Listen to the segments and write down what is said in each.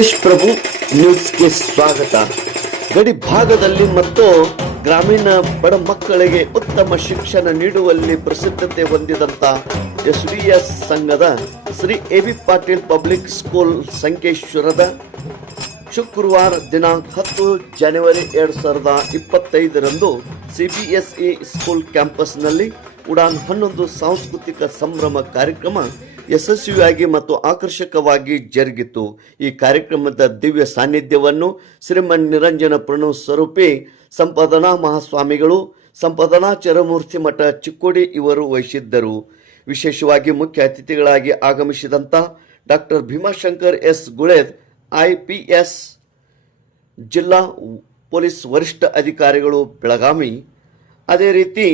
ತೇಜ್ ಪ್ರಭು ನ್ಯೂಸ್ಗೆ ಸ್ವಾಗತ. ಗಡಿ ಭಾಗದಲ್ಲಿ ಮತ್ತು ಗ್ರಾಮೀಣ ಬಡ ಮಕ್ಕಳಿಗೆ ಉತ್ತಮ ಶಿಕ್ಷಣ ನೀಡುವಲ್ಲಿ ಪ್ರಸಿದ್ಧತೆ ಹೊಂದಿದಂತ ಎಸ್ಡಿಎಸ್ ಸಂಘದ Shri A B Patil public school ಸಂಕೇಶ್ವರದ ಶುಕ್ರವಾರ ದಿನಾಂಕ 10 ಜನವರಿ 2025 ಸಿಬಿಎಸ್ಇ ಸ್ಕೂಲ್ ಕ್ಯಾಂಪಸ್ನಲ್ಲಿ ಉಡಾನ್ 11 ಸಾಂಸ್ಕೃತಿಕ ಸಂಭ್ರಮ ಕಾರ್ಯಕ್ರಮ ಯಶಸ್ವಿಯಾಗಿ ಮತ್ತು ಆಕರ್ಷಕವಾಗಿ ಜರುಗಿತು. ಈ ಕಾರ್ಯಕ್ರಮದ ದಿವ್ಯ ಸಾನ್ನಿಧ್ಯವನ್ನು ಶ್ರೀಮನ್ ನಿರಂಜನ ಪ್ರಣವ್ ಸ್ವರೂಪಿ ಸಂಪಾದನಾ ಮಹಾಸ್ವಾಮಿಗಳು, ಸಂಪಾದನಾ ಚರಮೂರ್ತಿ ಮಠ ಚಿಕ್ಕೋಡಿ ಇವರು ವಹಿಸಿದ್ದರು. ವಿಶೇಷವಾಗಿ ಮುಖ್ಯ ಅತಿಥಿಗಳಾಗಿ ಆಗಮಿಸಿದಂಥ doctor Bhimashankar S Guled, IPS ಜಿಲ್ಲಾ ಪೊಲೀಸ್ ವರಿಷ್ಠ ಅಧಿಕಾರಿಗಳು ಬೆಳಗಾವಿ, ಅದೇ ರೀತಿ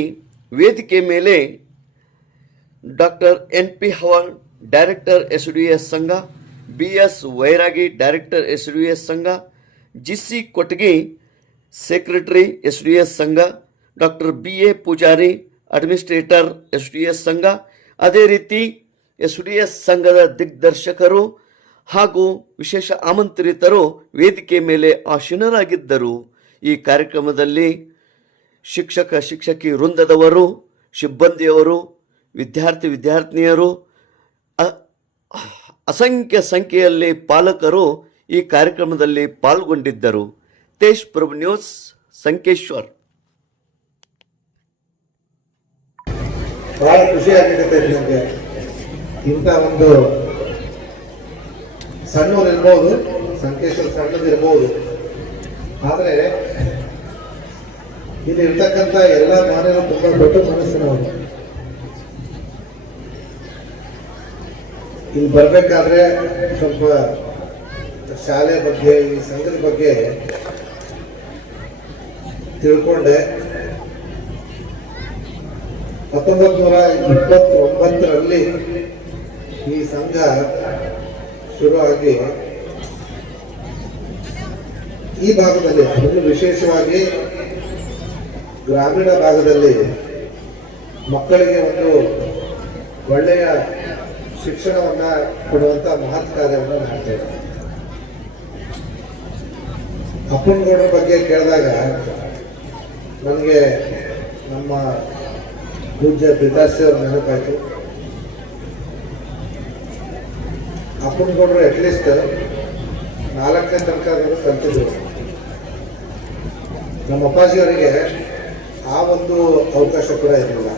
ವೇದಿಕೆ ಮೇಲೆ doctor NP Hawal, director SDS ಸಂಘ, BS ವೈರಾಗಿ, ಡೈರೆಕ್ಟರ್ SDS ಸಂಘ, GC ಕೊಟಗಿ, ಸೆಕ್ರೆಟರಿ SDS ಸಂಘ, doctor BA Pujari, administrator SDS ಸಂಘ, ಅದೇ ರೀತಿ SDS ಸಂಘದ ದಿಗ್ದರ್ಶಕರು ಹಾಗೂ ವಿಶೇಷ ಆಮಂತ್ರಿತರು ವೇದಿಕೆ ಮೇಲೆ ಆಸೀನರಾಗಿದ್ದರು. ಈ ಕಾರ್ಯಕ್ರಮದಲ್ಲಿ ಶಿಕ್ಷಕಿ ವೃಂದದವರು, ಸಿಬ್ಬಂದಿಯವರು, ವಿದ್ಯಾರ್ಥಿನಿಯರು, ಅಸಂಖ್ಯ ಸಂಖ್ಯೆಯಲ್ಲಿ ಪಾಲಕರು ಈ ಕಾರ್ಯಕ್ರಮದಲ್ಲಿ ಪಾಲ್ಗೊಂಡಿದ್ದರು. ತೇಜ್ ಪ್ರಭು ನ್ಯೂಸ್, ಸಂಕೇಶ್ವರ್. ಬಹಳ ಖುಷಿ ಆಗಿದೆ ನನಗೆ. ಇಂಥ ಒಂದು ಸಣ್ಣವ್ರು ಇರ್ಬೋದು, ಸಂಕೇಶ್ವರ ಸಣ್ಣದಿರ್ಬೋದು, ಆದರೆ ಇಲ್ಲಿ ಇರ್ತಕ್ಕಂಥ ಎಲ್ಲ ಮಾನವರು ತುಂಬಾ ದೊಡ್ಡ ಮನಸ್ಸಿನವರು. ಇಲ್ಲಿ ಬರ್ಬೇಕಾದ್ರೆ ಸ್ವಲ್ಪ ಶಾಲೆ ಬಗ್ಗೆ, ಈ ಸಂಘದ ಬಗ್ಗೆ ತಿಳ್ಕೊಂಡೆ. 1929ರಲ್ಲಿ ಈ ಸಂಘ ಶುರುವಾಗಿ ಈ ಭಾಗದಲ್ಲಿ, ಅದನ್ನು ವಿಶೇಷವಾಗಿ ಗ್ರಾಮೀಣ ಭಾಗದಲ್ಲಿ ಮಕ್ಕಳಿಗೆ ಒಂದು ಒಳ್ಳೆಯ ಶಿಕ್ಷಣವನ್ನ ಕೊಡುವಂತ ಮಹತ್ ಕಾರ್ಯವನ್ನು ಮಾಡ್ತೇವೆ. ಅಪ್ಪನಗೌಡರ ಬಗ್ಗೆ ಕೇಳಿದಾಗ ನನಗೆ ನಮ್ಮ ಪೂಜ್ಯ ಪಿತಾಶ್ರೀ ಅವ್ರ ನೆನಪಾಯ್ತು. ಅಪ್ಪನಗೌಡರು ಅಟ್ಲೀಸ್ಟ್ 4ನೇ ತನಕ ಕಲ್ತಿದ್ರು. ನಮ್ಮ ಅಪ್ಪಾಜಿಯವರಿಗೆ ಆ ಒಂದು ಅವಕಾಶ ಕೂಡ ಇರಲಿಲ್ಲ.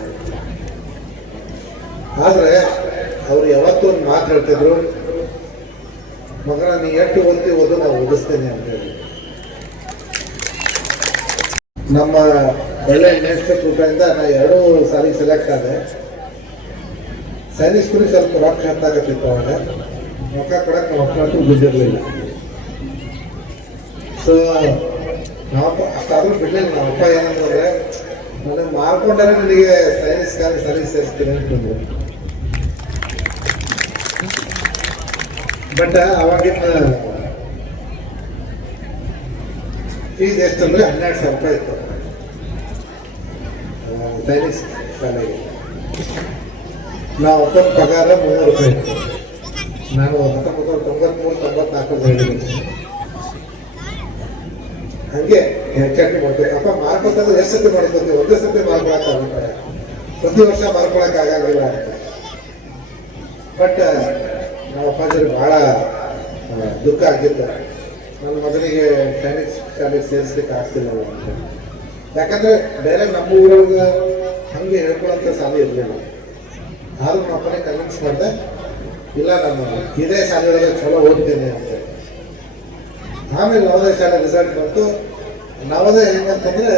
ಆದ್ರೆ ಅವರು ಯಾವತ್ತೂ ಒಂದು ಮಾತು ಹೇಳ್ತಿದ್ರು, ಮಗನ ನೀ ಎಷ್ಟು ಓದು ನಾವು ಓದಿಸ್ತೇನೆ ಅಂತ ಹೇಳಿ. ನಮ್ಮ ಒಳ್ಳೆ ನ್ಯಾಷನಲ್ ಕೃಪೆಯಿಂದ ನಾ 2 ಸಾರಿ ಸೆಲೆಕ್ಟ್ ಆದೆ. ಸೈನಿಕ್ ಸ್ಕೂಲಿಗೆ ಸ್ವಲ್ಪ ರೊಕ್ಕ ಹೆಚ್ಚಾಗತ್ತಿತ್ತು. ಅವಾಗ ರೊಕ್ಕ ಕೊಡಕ್ಕೆ ನಮ್ಮ ಅಪ್ಪ ಬಿದ್ದಿರಲಿಲ್ಲ. ಸೊ ನಾವಪ್ಪ ಅಷ್ಟಾದ್ರೂ ಬಿಡ್ಲಿಲ್ಲ. ನಮ್ಮಪ್ಪ ಏನಂದ್ರೆ, ನನಗೆ ಮಾಡ್ಕೊಂಡ್ರೆ ನನಗೆ ಸೈನಿಕ್ ಸರಿ ಸೇರಿಸ್ತೀನಿ ಅಂತಂದ್ರು. ಬಟ್ ಅವಾಗಿನ ಫೀಸ್ ಎಷ್ಟಂದ್ರೆ 12,000 ರೂಪಾಯಿ ಇತ್ತು ಸೈನಿಕ್ ಶಾಲೆಗೆ. ನಾವು ಅಪ್ಪನ ಪಗಾರ 300 ರೂಪಾಯಿ ಇತ್ತು. ನಾನು 1993-94 ಹೇಳಿದ್ದೀನಿ. ಹಂಗೆ ಹೆಚ್ಚಾಗಿ ಮಾಡ್ತೇವೆ. ಅಪ್ಪ ಮಾರ್ಕೊತಂದ್ರೆ ಎಷ್ಟು ಸತಿ ಮಾಡ್ಕೊತೀವಿ, ಒಂದೇ ಸತಿ ಮಾರ್ಕೊಳಕ್ಕಾಗುತ್ತೆ, ಪ್ರತಿ ವರ್ಷ ಮಾರ್ಕೊಳಕ್ಕಾಗಲ್ಲ ಅಂತ. ಬಟ್ ನಮ್ಮ ಅಪ್ಪಾಜಿಗೆ ಬಹಳ ದುಃಖ ಆಗಿತ್ತು, ನನ್ನ ಮಗನಿಗೆ ಸೈನಿಕ್ ಶಾಲೆಗೆ ಸೇರಿಸ್ಲಿಕ್ಕೆ ಆಗ್ತಿಲ್ಲ ಅಂತ. ಯಾಕಂದ್ರೆ ಬೇರೆ ನಮ್ಮ ಊರೊಳಗೆ ಹಂಗೆ ಹೇಳ್ಕೊಳ್ಳೋಂಥ ಸಾಲ ಇರಲಿಲ್ಲ. ಆದ್ರೂ ನಮ್ಮ ಅಪ್ಪನೇ ಕನ್ವಿನ್ಸ್ ಮಾಡಿದೆ, ಇಲ್ಲ ನಮ್ಮ ಇದೇ ಶಾಲೆಯೊಳಗೆ ಚಲೋ ಓದ್ತೀನಿ ಅಂತ. ಆಮೇಲೆ ನವೋದಯ ಶಾಲೆ ರಿಸಲ್ಟ್ ಬಂತು. ನವೋದಯ ಹೆಂಗಂತಂದ್ರೆ,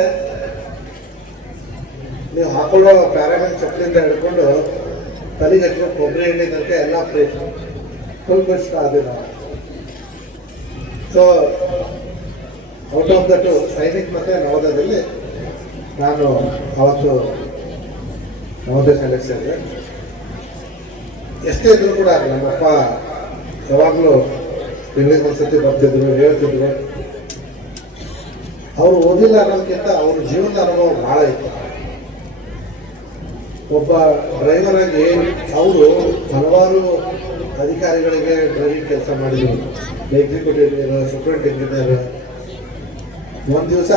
ನೀವು ಹಾಕೊಳ್ಳೋ ಪ್ಯಾರಾಮಿನ್ ಚಪ್ಪಲಿಂದ ಹಿಡ್ಕೊಂಡು ತಲೆಗೆ ಹಚ್ಕೊಂಡು ಕೊಬ್ಬರಿ ಎಣ್ಣೆದಂತೆ ಎಲ್ಲ ಫ್ರೀ, ಫುಲ್ ಬೆಸ್ಟ್ ಆದ ನಾವು. So out of the 2 Sainik ಮತ್ತೆ ನವೋದಯದಲ್ಲಿ ನಾನು ಅವತ್ತು ನವೋದಯ ಶಾಲೆಗೆ ಸೇರಿದೆ. ಎಷ್ಟೇ ಇದ್ರು ಕೂಡ ನಮ್ಮಪ್ಪ ಯಾವಾಗಲೂ ತಿಂಗಳಿಗೆ ಒಂದ್ಸತಿ ಬರ್ತಿದ್ರು, ಹೇಳ್ತಿದ್ರು. ಅವರು ಓದಿಲ್ಲ ಅನ್ನೋದಕ್ಕಿಂತ ಅವ್ರ ಜೀವನದ ಅನುಭವ ಬಹಳ ಇತ್ತು. ಒಬ್ಬ ಡ್ರೈವರ್ ಆಗಿ ಅವರು ಹಲವಾರು ಅಧಿಕಾರಿಗಳಿಗೆ ಡ್ರೈವಿಂಗ್ ಕೆಲಸ ಮಾಡಿದ್ರು. Executive engineer, ಸೂಪರಿಂಟ್ engineer. ಒಂದು ದಿವಸ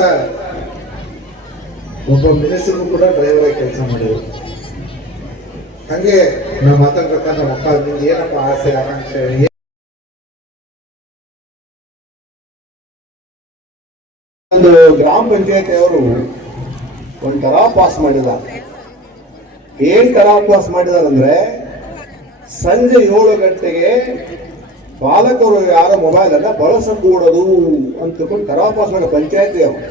ಒಬ್ಬ ಮಿನಿಸ್ಟರ್ನು ಕೂಡ ಡ್ರೈವರ್ ಆಗಿ ಕೆಲಸ ಮಾಡಿದ್ರು. ಹಂಗೆ ನಾವು ಮಾತಾಡ್ಬೇಕಾ ನಮ್ಮ ಅಪ್ಪ ನಿಮ್ಗೆ ಏನಪ್ಪ ಆಸೆ ಆಕಾಂಕ್ಷೆ? ಒಂದು ಗ್ರಾಮ ಪಂಚಾಯತಿ ಅವರು ಒಂದು ಕರಾರ್ ಪಾಸ್ ಮಾಡಿದ್ದಾರೆ. ಏನ್ ಕರಾರ್ ಪಾಸ್ ಮಾಡಿದಾರೆ ಅಂದ್ರೆ, ಸಂಜೆ 7 ಗಂಟೆಗೆ ಪಾಲಕರು ಯಾರ ಮೊಬೈಲ್ ಅನ್ನ ಬಳಸಕೂಡದು ಅಂತ ತಿಳ್ಕೊಂಡು ಕರಾರ್ ಪಾಸ್ ಮಾಡಿದ ಪಂಚಾಯತಿ ಅವರು.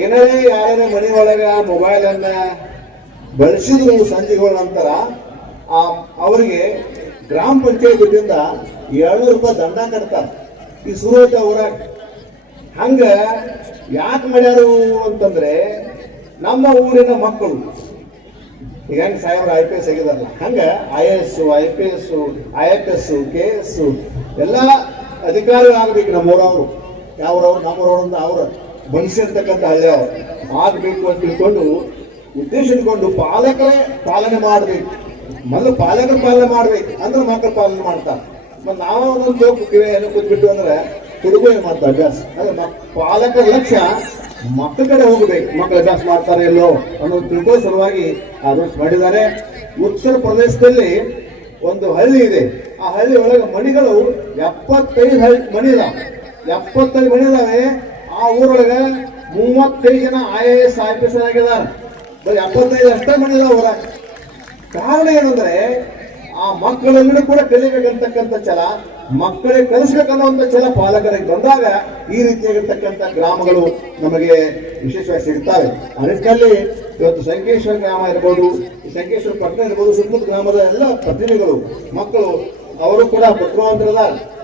ಏನೇ ಯಾರೇ ಮನೆ ಒಳಗ ಮೊಬೈಲ್ ಅನ್ನ ಬಳಸಿದ್ರು ಸಂಜೆ 7 ನಂತರ ಅವರಿಗೆ ಗ್ರಾಮ ಪಂಚಾಯತಿಯಿಂದ 700 ರೂಪಾಯಿ ದಂಡ ಕಟ್ತಾರೆ. ಈ ಸುರತ ಊರಾಗ ಹಂಗ ಯಾಕೆ ಮಾಡ್ಯಾರು ಅಂತಂದ್ರೆ, ನಮ್ಮ ಊರಿನ ಮಕ್ಕಳು ಈಗ ಹೆಂಗ್ ಸಾಹೇಬ್ರ IPS ಆಗಿದಾರಲ್ಲ, ಹಂಗ IAS, IPS, IFS, KS ಎಲ್ಲ ಅಧಿಕಾರಿಗಳಾಗಬೇಕು ನಮ್ಮೂರವರು. ಯಾವ್ರವ್ರು ನಮ್ಮೂರವ್ರಿಂದ ಅವ್ರ ಬನ್ಸಿರ್ತಕ್ಕಂಥ ಹಳ್ಳಿಯವ್ರು ಆಗ್ಬೇಕು ಅಂತ ತಿಳ್ಕೊಂಡು ಉದ್ದೇಶ ಇಟ್ಕೊಂಡು ಪಾಲಕರೇ ಪಾಲನೆ ಮಾಡ್ಬೇಕು. ಮೊದಲು ಪಾಲಕರ ಪಾಲನೆ ಮಾಡ್ಬೇಕು ಅಂದ್ರೆ ಮಕ್ಕಳ ಪಾಲನೆ ಮಾಡ್ತಾರೆ. ಮತ್ತೆ ನಾವು ಒಂದೊಂದು ಏನು ಕೂತ್ಬಿಟ್ಟು ಅಂದ್ರೆ ಹುಡುಗ ಏನ್ ಮಾಡ್ತಾರೆ ಅಭ್ಯಾಸ ಅಂದ್ರೆ ಪಾಲಕರ ಲಕ್ಷ್ಯ ಮಕ್ಕಳ ಕಡೆ ಹೋಗ್ಬೇಕು. ಮಕ್ಕಳು ಅಭ್ಯಾಸ ಮಾಡ್ತಾರೆ ಎಲ್ಲೋ ಅನ್ನೋದು ತಿಳ್ಕೋ ಸಲುವಾಗಿ ಅದನ್ನು ಮಾಡಿದ್ದಾರೆ. ಉತ್ತರ ಪ್ರದೇಶದಲ್ಲಿ ಒಂದು ಹಳ್ಳಿ ಇದೆ. ಆ ಹಳ್ಳಿ ಒಳಗೆ ಮಣಿಗಳು 75 ಮಣಿ ಇದಾವೆ. 75 ಮಣಿ ಇದಾವೆ. ಆ ಊರೊಳಗೆ 35 ಜನ IAS ಆಫೀಸರ್ ಆಗಿದ್ದಾರೆ. ಬರೀ 75 ಅಷ್ಟೇ ಮಣಿ ಇದಾವೆ ಊರಾಗ. ಕಾರಣ ಏನಂದ್ರೆ, ಆ ಮಕ್ಕಳನ್ನು ಕೂಡ ಕಲಿಬೇಕಂತಕ್ಕಂಥ ಛಲ, ಮಕ್ಕಳಿಗೆ ಕಲಿಸ್ಬೇಕನ್ನುವಂಥ ಛಲ ಪಾಲಕರಿಗೆ ಬಂದಾಗ ಈ ರೀತಿಯಾಗಿರ್ತಕ್ಕಂಥ ಗ್ರಾಮಗಳು ನಮಗೆ ವಿಶೇಷವಾಗಿ ಸಿಗ್ತವೆ. ಆ ನಿಟ್ಟಿನಲ್ಲಿ ಇವತ್ತು ಸಂಕೇಶ್ವರ ಗ್ರಾಮ ಇರ್ಬೋದು, ಸಂಕೇಶ್ವರ ಪಟ್ಟಣ ಇರ್ಬೋದು, ಸುತ್ತಮುತ್ತ ಗ್ರಾಮದ ಎಲ್ಲ ಪ್ರತಿನಿಧಿಗಳು ಮಕ್ಕಳು ಅವರು ಕೂಡ ಪ್ರತಿಭಾವಂತರದ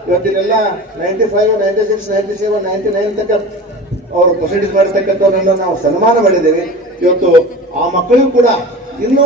ಇವತ್ತಿನೆಲ್ಲ 95, 96, 97, 99 ತಕ್ಕ ಅವರು ಪರ್ಸೆಂಟೇಜ್ ಮಾಡಿರ್ತಕ್ಕಂಥವ್ರನ್ನೆಲ್ಲ ನಾವು ಸನ್ಮಾನ ಮಾಡಿದ್ದೇವೆ. ಇವತ್ತು ಆ ಮಕ್ಕಳಿಗೂ ಕೂಡ ಇನ್ನೂ